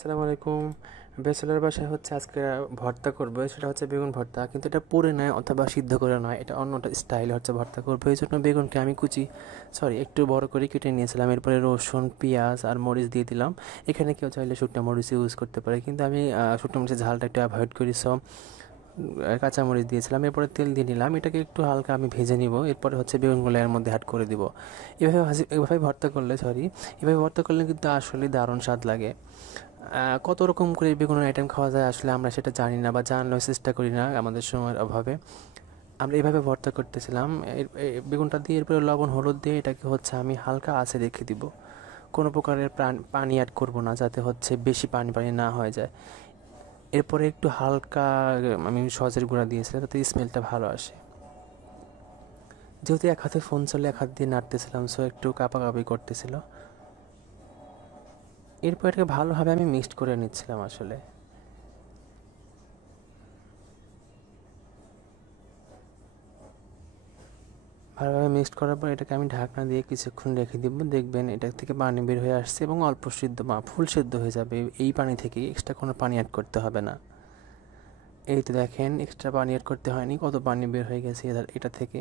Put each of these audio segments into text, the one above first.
আসসালামু আলাইকুম। ব্যাচেলর বাসায় হচ্ছে আজকে ভর্তা করবো, সেটা হচ্ছে বেগুন ভর্তা, কিন্তু এটা পুড়ে নয় অথবা সিদ্ধ করে নয়, এটা অন্যটা স্টাইল হচ্ছে ভর্তা করবো। এই জন্য বেগুনকে আমি একটু বড় করে কেটে নিয়েছিলাম। এরপরে রসুন, পেঁয়াজ আর মরিচ দিয়ে দিলাম। এখানে কেউ চাইলে শুকনো মরিচ ইউজ করতে পারে, কিন্তু আমি শুকনো মরিচের ঝালটা একটু অ্যাভয়েড করি, সো কাঁচামরিচ দিয়েছিলাম। এরপরে তেল দিয়ে নিলাম, এটাকে একটু হালকা আমি ভেজে নিব। এরপরে হচ্ছে বেগুনগুলো এর মধ্যে অ্যাড করে দিব। এভাবে ভর্তা করলে কিন্তু আসলে দারুণ স্বাদ লাগে। কত রকম করে বেগুনের আইটেম খাওয়া যায় আসলে আমরা সেটা জানি না, বা জানলেও চেষ্টা করি না আমাদের সময়ের অভাবে। আমরা এভাবে ভর্তা করতেছিলাম। বেগুনটা দিয়ে এরপরে লবণ হলুদ দিয়ে এটাকে হচ্ছে আমি হালকা আঁচে রেখে দিব। কোনো প্রকারের পানি অ্যাড করব না, যাতে হচ্ছে বেশি পানি পানি না হয়ে যায়। এরপরে একটু হালকা আমি সজের গুঁড়া দিয়েছিলাম, যাতে স্মেলটা ভালো আসে। যেহেতু এক হাতে ফোন চলে, এক হাত দিয়ে নাড়তেছিলাম, সো একটু কাঁপাকাঁপি করতেছিল। এরপর এটাকে ভালোভাবে আমি মিক্সড করে নিচ্ছিলাম আসলে। ভালোভাবে মিক্সড করার পর এটাকে আমি ঢাকনা দিয়ে কিছুক্ষণ রেখে দিব। দেখবেন এটা থেকে পানি বের হয়ে আসছে এবং অল্প সিদ্ধ বা ফুল সিদ্ধ হয়ে যাবে। এই পানি থেকেই, এক্সট্রা কোনো পানি অ্যাড করতে হবে না। এই তো দেখেন, এক্সট্রা পানি অ্যাড করতে হয়নি, কত পানি বের হয়ে গেছে এটা থেকে।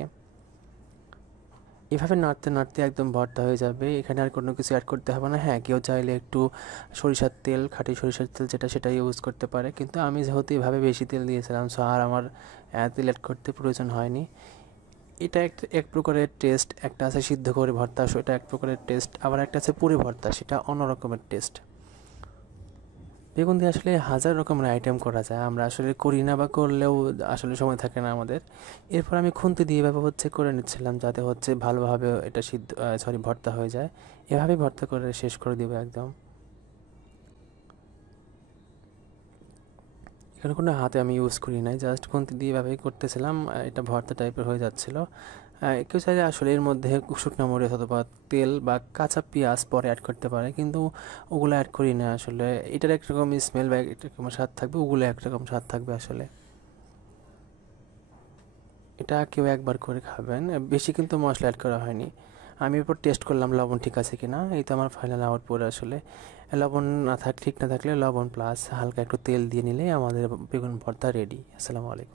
এভাবে নাড়তে নাড়তে একদম ভর্তা হয়ে যাবে। এখানে আর কোনো কিছু অ্যাড করতে হবে না। হ্যাঁ, কেউ চাইলে একটু সরিষার তেল, খাঁটি সরিষার তেল সেটা ইউজ করতে পারে, কিন্তু আমি যেহেতু এভাবে বেশি তেল দিয়েছিলাম, সো আর আমার তেল অ্যাড করতে প্রয়োজন হয়নি। এটা এক প্রকারের টেস্ট। একটা আছে সিদ্ধ করে ভর্তা, সেটা এক প্রকারের টেস্ট। আবার একটা আছে পুরি ভর্তা, সেটা অন্য রকমের টেস্ট। বেগুন দিয়ে আসলে হাজার রকমের আইটেম করা যায়, আমরা আসলে করি না, বা করলেও আসলে সময় থাকে না আমাদের। এরপর আমি খুন্তি দিয়ে এভাবে হচ্ছে করে নিচ্ছিলাম, যাতে হচ্ছে ভালোভাবে এটা ভর্তা হয়ে যায়। এভাবেই ভর্তা করে শেষ করে দিব একদম। এখানে কোনো হাতে আমি ইউজ করি নাই, জাস্ট খুন্তি দিয়ে এভাবেই করতেছিলাম। এটা ভর্তা টাইপের হয়ে যাচ্ছিল। কেউ চাইলে আসলে এর মধ্যে শুকনো মরিচ অথবা তেল বা কাঁচা পেঁয়াজ পরে অ্যাড করতে পারে, কিন্তু ওগুলো অ্যাড করি না আসলে। এটার একরকম স্মেল বা একরকম স্বাদ থাকবে, ওগুলো একরকম স্বাদ থাকবে আসলে। এটা কেউ একবার করে খাবেন, বেশি কিন্তু মশলা অ্যাড করা হয়নি। আমি এরপর টেস্ট করলাম লবণ ঠিক আছে কিনা। এই তো আমার ফাইনাল আউটপুট আসলে। লবণ ঠিক না থাকলে লবণ প্লাস হালকা একটু তেল দিয়ে নিলে আমাদের বেগুন ভর্তা রেডি। আসসালামু আলাইকুম।